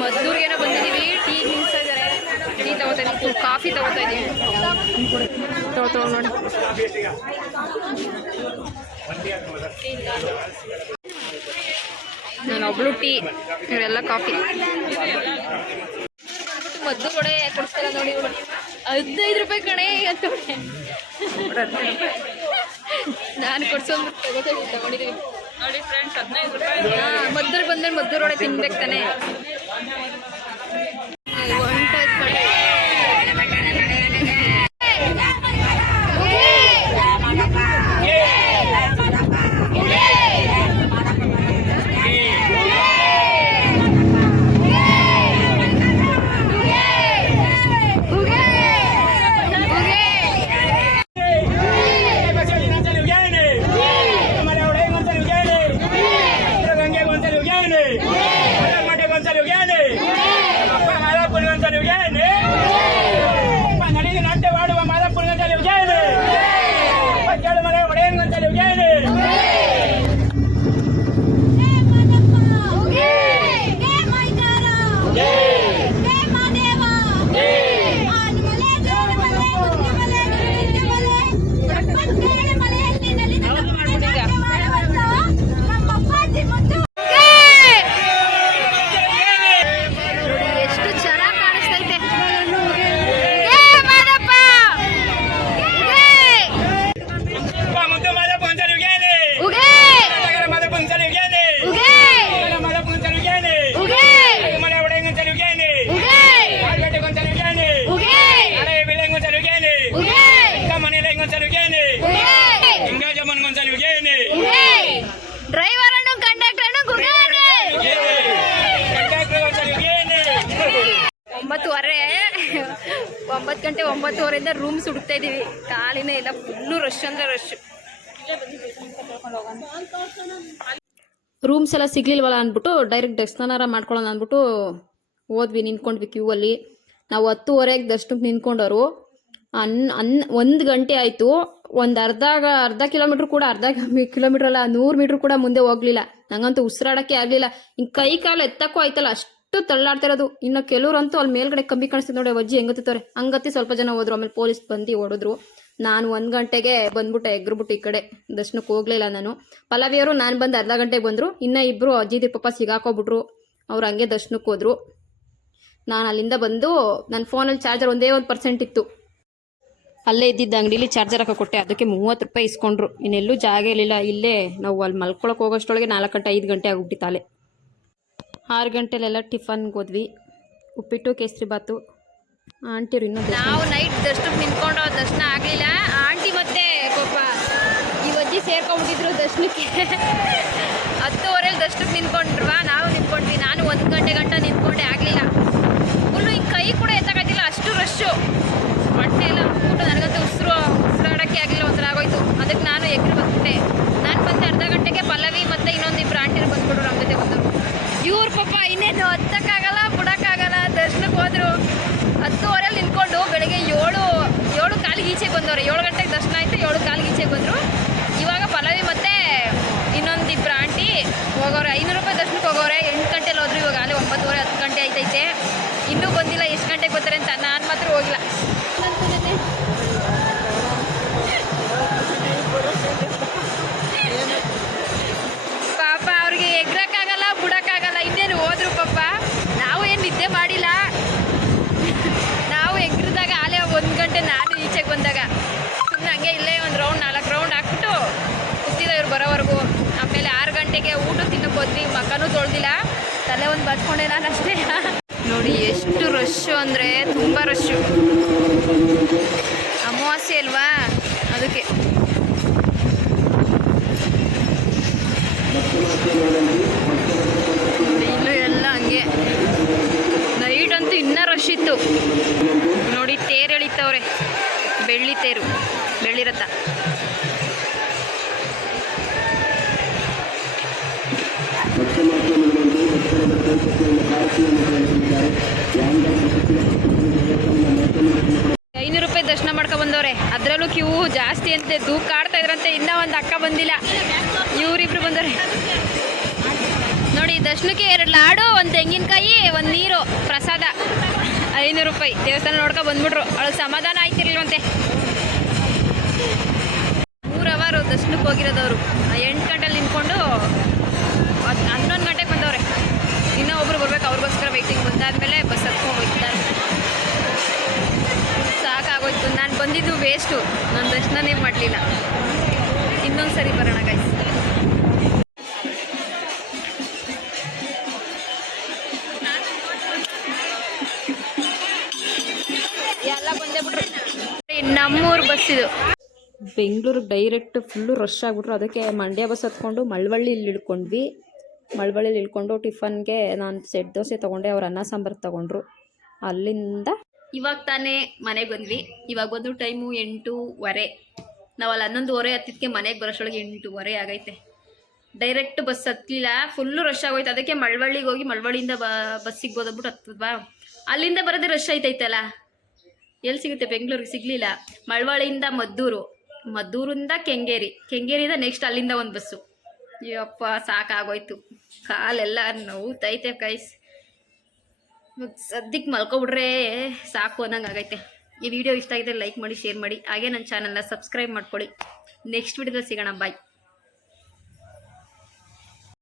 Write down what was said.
ಮದ್ದೂರಿಗೇನೋ ಬಂದಿದ್ದೀವಿ. ಟೀ ನಿಲ್ಸ್ತಾ ಇದ್ದಾರೆ. ಟೀ ತಗೋತಾ ಇದ್ದೀವಿ, ಕಾಫಿ ತಗೋತಾ ಇದ್ದೀವಿ. ತಗೋ ನೋಡಿ. ನಾನು ಒಬ್ಳು ಟೀ, ಇವರೆಲ್ಲ ಕಾಫಿ. ಮದ್ದು ಕೊಡೆ ಕೊಡ್ತಾರ ನೋಡಿ. 15 ರೂಪಾಯಿ ಕಣೆ ಅಂತ ನಾನು ಕೊಡ್ಸೋದು ತಗೊಂಡಿದ್ದೀವಿ ನೋಡಿ ಫ್ರೆಂಡ್ಸ್. 15 ರೂಪಾಯಿ. ಮದ್ದೂರು ಬಂದ್ರೆ ಮದ್ದೂರೊಡೆ ತಿನ್ಬೇಕು ತಾನೆ. ಡ್ರೈವರ್ ಅನ್ನು ಕಂಡಕ್ಟರ್ ಅನ್ನು 9 ಗಂಟೆ 9:30 ರೂಮ್ಸ್ ಹುಡುಕ್ತಾ ಇದೀವಿ. ಕಾಲಿನೇ ಇಲ್ಲ, ಫುಲ್ಲು ರಶ್ ಅಂದ್ರೆ ರಶ್. ರೂಮ್ಸ್ ಎಲ್ಲ ಸಿಗ್ಲಿಲ್ವಲ್ಲ ಅಂದ್ಬಿಟ್ಟು ಡೈರೆಕ್ಟ್ ಸ್ನಾನ ಮಾಡ್ಕೊಳ್ಳೋಣ ಅಂದ್ಬಿಟ್ಟು ಹೋದ್ವಿ. ನಿಂತ್ಕೊಂಡ್ವಿ ಕ್ಯೂ ಅಲ್ಲಿ. ನಾವು 10:30ಗೆ ದರ್ಶನಕ್ಕೆ ನಿಂತ್ಕೊಂಡವರು. 1 ಗಂಟೆ ಆಯಿತು. ಒಂದು ಅರ್ಧ ಕಿಲೋಮೀಟ್ರ್ ಕೂಡ, ಅರ್ಧ ಕಿಲೋಮೀಟ್ರ್ ಅಲ್ಲ 100 ಮೀಟ್ರ್ ಕೂಡ ಮುಂದೆ ಹೋಗ್ಲಿಲ್ಲ. ನಂಗಂತೂ ಉಸಿರಾಡೋಕ್ಕೆ ಆಗಲಿಲ್ಲ. ಹಿಂಗೆ ಕೈ ಕಾಲು ಎತ್ತಕ್ಕೂ ಆಯ್ತಲ್ಲ, ಅಷ್ಟು ತಳ್ಳಾಡ್ತಿರೋದು. ಇನ್ನು ಕೆಲವ್ರಂತೂ ಅಲ್ಲಿ ಮೇಲ್ಗಡೆ ಕಂಬಿ ಕಾಣಿಸ್ತಿದೆ ನೋಡಿ, ಅಜ್ಜಿ ಹೆಂಗತ್ತಿತ್ತವ್ರೆ ಹಂಗತ್ತಿ ಸ್ವಲ್ಪ ಜನ ಹೋದ್ರು. ಆಮೇಲೆ ಪೊಲೀಸ್ ಬಂದು ಹೊಡೆದ್ರು. ನಾನು 1 ಗಂಟೆಗೆ ಬಂದ್ಬಿಟ್ಟೆ, ಎಗ್ರಬಿಟ್ಟು ಈ ಕಡೆ ದರ್ಶನಕ್ಕೆ ಹೋಗ್ಲಿಲ್ಲ ನಾನು. ಪಲ್ಲವಿಯವರು ನಾನು ಬಂದು ಅರ್ಧ ಗಂಟೆಗೆ ಬಂದರು. ಇನ್ನೂ ಇಬ್ಬರು ಅಜ್ಜಿದಿ ಪಾಪ ಸಿಗಾಕೋಬಿಟ್ರು. ಅವ್ರು ಹಂಗೆ ದರ್ಶನಕ್ಕೆ ಹೋದ್ರು. ನಾನು ಅಲ್ಲಿಂದ ಬಂದು ನನ್ನ ಫೋನಲ್ಲಿ ಚಾರ್ಜರ್ ಒಂದೇ 1% ಇತ್ತು. ಅಲ್ಲೇ ಇದ್ದಿದ್ದ ಅಂಗಡಿಲಿ ಚಾರ್ಜರ್ ಹಾಕೋ ಕೊಟ್ಟೆ. ಅದಕ್ಕೆ 30 ರೂಪಾಯಿ ಇಸ್ಕೊಂಡ್ರು. ಇನ್ನೆಲ್ಲೂ ಜಾಗ ಇರಲಿಲ್ಲ. ಇಲ್ಲೇ ನಾವು ಅಲ್ಲಿ ಮಲ್ಕೊಳಕ್ಕೆ ಹೋಗೋಷ್ಟೊಳಗೆ 4 ಗಂಟೆ 5 ಗಂಟೆ ಆಗ್ಬಿಟ್ಟಿತ್ತು. ಅಲ್ಲೇ 6 ಗಂಟೆಲೆಲ್ಲ ಟಿಫನ್ಗೆ ಹೋದ್ವಿ. ಉಪ್ಪಿಟ್ಟು, ಕೇಸರಿ ಬಾತು. ಆಂಟಿರು ಇನ್ನೂ ನಾವು ನೈಟ್ ದರ್ಶನಕ್ಕೆ ನಿಂತ್ಕೊಂಡು ದರ್ಶನ ಆಗಲಿಲ್ಲ. ಆಂಟಿ ಮತ್ತೆ ಪಾಪ ಈ ಅಜ್ಜಿ ಸೇರ್ಕೊಂಡ್ಬಿಟ್ಟಿದ್ರು ದರ್ಶನಕ್ಕೆ. 10:30 ದರ್ಶನಕ್ಕೆ ನಿಂತ್ಕೊಂಡ್ರವಾ, ನಾವು ನಿಂತ್ಕೊಂಡ್ವಿ. ನಾನು 1 ಗಂಟೆ ಗಂಟ ನಿಂತ್ಕೊಂಡೆ, ಆಗಲಿಲ್ಲ. ಫುಲ್ಲು ಹಿಂಗೆ ಕೈ ಕೂಡ ಎತ್ತಕ್ಕಾಗಿಲ್ಲ, ಅಷ್ಟು ರಶ್ಶು. ಹೊಟ್ಟೆ ಎಲ್ಲ ಊಟ ನನಗಂತೂ ಉಸಿರಾಡೋಕ್ಕೆ ಆಗಿಲ್ಲ, ಒಂಥರ ಆಗೋಯ್ತು. ಅದಕ್ಕೆ ನಾನು ಎಗ್ರಿ ಬಂದ್ಬಿಟ್ಟೆ. ನಾನು ಬಂದೆ ಅರ್ಧ ಗಂಟೆಗೆ. ಪಲ್ಲವಿ ಮತ್ತು ಇನ್ನೊಂದಿಬ್ಬರು ಆಂಟಿರು ಬಂದ್ಬಿಟ್ರು ನಮ್ಮ ಜೊತೆ ಬಂದರು. ಇವ್ರ ಪಾಪ ಇನ್ನೇನು ಹತ್ತಕ್ಕಾಗಲ್ಲ, ಬಿಡೋಕ್ಕಾಗಲ್ಲ. ದರ್ಶನಕ್ಕೆ ಹೋದರು. 10:30 ನಿಂತ್ಕೊಂಡು ಬೆಳಗ್ಗೆ 7 ಕಾಲಿಗೆ ಈಚೆಗೆ ಬಂದವ್ರೆ. 7 ಗಂಟೆಗೆ ದರ್ಶನ ಆಯಿತು, 7 ಕಾಲಿಗೆ ಈಚೆಗೆ ಬಂದರು. ಇವಾಗ ಪಲ್ಲವಿ ಮತ್ತು ಇನ್ನೊಂದಿಬ್ಬರು ಆಂಟಿ ಹೋಗೋರೆ. 500 ರೂಪಾಯಿ ದರ್ಶನಕ್ಕೆ ಹೋಗೋರೆ. 8 ಗಂಟೆಲಿ ಹೋದ್ರು. ಇವಾಗ ಅಲ್ಲಿ 9:30 10 ಗಂಟೆ ಆಯ್ತೈತೆ. ಇನ್ನೂ ಬಂದಿಲ್ಲ, ಎಷ್ಟು ಗಂಟೆಗೆ ಬರ್ತಾರೆ ಅಂತ. ನಾನು ಮಾತ್ರ ಹೋಗಿಲ್ಲ. ಪಾಪ ಅವ್ರಿಗೆ ಎಗ್ರಕ್ಕಾಗಲ್ಲ, ಬಿಡೋಕ್ಕಾಗಲ್ಲ. ಇನ್ನೇನು ಹೋದ್ರು ಪಾಪ. ನಾವು ಏನು ನಿದ್ದೆ ಮಾಡಿಲ್ಲ. ನಾವು ಎಗ್ರಿದಾಗ ಆಲೇ 1 ಗಂಟೆ ನಾನು ಈಚೆಗೆ ಬಂದಾಗ ಸುಮ್ಮನೆ ಹಂಗೆ ಇಲ್ಲೇ ಒಂದು 4 ರೌಂಡ್ ಹಾಕ್ಬಿಟ್ಟು ಕೂತಿದ್ದ ಇವ್ರು ಬರೋವರೆಗೂ. ಆಮೇಲೆ 6 ಗಂಟೆಗೆ ಊಟ ತಿನ್ನಕ್ಕೆ ಹೋದ್ವಿ. ಮಕ್ಕನೂ ತೊಳ್ದಿಲ್ಲ, ತಲೆ ಒಂದು ಬಚ್ಕೊಂಡೆ ನಾನು ಅಷ್ಟೇ. ನೋಡಿ ಎಷ್ಟು ರಶ್ಶು ಅಂದರೆ ತುಂಬ ರಶ್ಶು. ಅಮಾವಾಸ್ಯೆ ಅಲ್ವಾ, ಅದಕ್ಕೆ. ಇಲ್ಲೂ ಎಲ್ಲ ಹಂಗೆ. ನೈಟ್ ಅಂತೂ ಇನ್ನೂ ರಶ್ ಇತ್ತು ನೋಡಿ. ತೇರು ಎಳಿತವ್ರೆ, ಬೆಳ್ಳಿ ತೇರು, ಬೆಳ್ಳಿ ರಥ. ₹500 ದರ್ಶನ ಮಾಡ್ಕೊ ಬಂದವ್ರೆ. ಅದರಲ್ಲೂ ಕ್ಯೂ ಜಾಸ್ತಿ ಅಂತೆ, ದೂಕ ಆಡ್ತಾ ಇದ್ರಂತೆ. ಇನ್ನೂ ಒಂದು ಅಕ್ಕ ಬಂದಿಲ್ಲ, ಇವರಿಬ್ರು ಬಂದವ್ರೆ ನೋಡಿ. ದರ್ಶನಕ್ಕೆ 2 ಲಾಡು, 1 ತೆಂಗಿನಕಾಯಿ, 1 ನೀರು ಪ್ರಸಾದ 500 ರೂಪಾಯಿ. ದೇವಸ್ಥಾನ ನೋಡ್ಕೊ ಬಂದ್ಬಿಟ್ರು. ಅವಳಿಗೆ ಸಮಾಧಾನ ಆಯ್ತಿರ್ಲಿಲ್ವಂತೆ. 3 ಅವರ್ ದರ್ಶನಕ್ಕೆ ಹೋಗಿರೋದವರು 8 ಗಂಟೆಲಿ ನಿಂತ್ಕೊಂಡು 11 ಗಂಟೆಗೆ ಬಂದವ್ರೆ. ಇನ್ನೂ ಒಬ್ರು ಬರ್ಬೇಕು, ಅವ್ರಿಗೋಸ್ಕರ ವೆಯ್ಟಿಂಗ್. ಬಂದಾದ್ಮೇಲೆ ಬಸ್ ಹತ್ಕೊಂಡು ಹೋಗ್ತಾರೆ. ಸಾಕಾಗೋಯ್ತು. ನಾನು ಬಂದಿದ್ದು ವೇಸ್ಟು, ನಾನು ದರ್ಶನನೇ ಮಾಡಲಿಲ್ಲ. ಇನ್ನೊಂದು ಸರಿ ಬರೋಣ ಗೈಸ್. ಎಲ್ಲ ಬಂದೇ ಬಿಟ್ರು. ನಮ್ಮೂರು ಬಸ್ ಇದು. ಬೆಂಗಳೂರಿಗೆ ಡೈರೆಕ್ಟ್ ಫುಲ್ಲು ರಶ್ ಆಗಿಬಿಟ್ರು. ಅದಕ್ಕೆ ಮಂಡ್ಯ ಬಸ್ ಹತ್ಕೊಂಡು ಮಳವಳ್ಳಿಲಿ ಇಳ್ಕೊಂಡ್ವಿ. ಮಳವಳ್ಳಿಲಿ ಇಳ್ಕೊಂಡು ಟಿಫನ್ಗೆ ನಾನು ಸೆಟ್ ದೋಸೆ ತೊಗೊಂಡೆ, ಅವ್ರು ಅನ್ನ ಸಾಂಬಾರು ತೊಗೊಂಡ್ರು. ಅಲ್ಲಿಂದ ಇವಾಗ ತಾನೇ ಮನೆಗೆ ಬಂದ್ವಿ. ಇವಾಗ ಬಂದು ಟೈಮು 8:15. ನಾವು ಅಲ್ಲಿ 11:30 ಹತ್ತಿದ್ದಕ್ಕೆ ಮನೆಗೆ ಬರೋಷ್ಟೊಳಗೆ 8:15 ಆಗೈತೆ. ಡೈರೆಕ್ಟ್ ಬಸ್ ಹತ್ತಲಿಲ್ಲ, ಫುಲ್ಲು ರಶ್ ಆಗೋಯ್ತು. ಅದಕ್ಕೆ ಮಳವಳ್ಳಿಗೆ ಹೋಗಿ ಮಳವಳ್ಳಿಯಿಂದ ಬಸ್ಸಿಗೆ ಬೋದ್ಬಿಟ್ಟು ಹತ್ತದ್ವಾ. ಅಲ್ಲಿಂದ ಬರೋದೇ ರಶ್ ಐತೈತಲ್ಲ, ಎಲ್ಲಿ ಸಿಗುತ್ತೆ? ಬೆಂಗಳೂರಿಗೆ ಸಿಗಲಿಲ್ಲ. ಮಳವಳ್ಳಿಯಿಂದ ಮದ್ದೂರಿಂದ ಕೆಂಗೇರಿಯಿಂದ ನೆಕ್ಸ್ಟ್ ಅಲ್ಲಿಂದ ಒಂದು ಬಸ್ಸು. ಅಯ್ಯಪ್ಪ ಸಾಕಾಗೋಯ್ತು, ಕಾಲೆಲ್ಲ ನೋವುತ್ತೈತೆ ಗೈಸ್. ಸದ್ಯಕ್ಕೆ ಮಲ್ಕೊಬಿಟ್ರೆ ಸಾಕು ಅನ್ನಂಗೆ ಆಗೈತೆ. ಈ ವಿಡಿಯೋ ಇಷ್ಟ ಆಗಿದ್ರೆ ಲೈಕ್ ಮಾಡಿ, ಶೇರ್ ಮಾಡಿ, ಹಾಗೆ ನನ್ನ ಚಾನಲ್ನ ಸಬ್ಸ್ಕ್ರೈಬ್ ಮಾಡ್ಕೊಳ್ಳಿ. ನೆಕ್ಸ್ಟ್ ವಿಡಿಯೋದಲ್ಲಿ ಸಿಗೋಣ. ಬಾಯ್.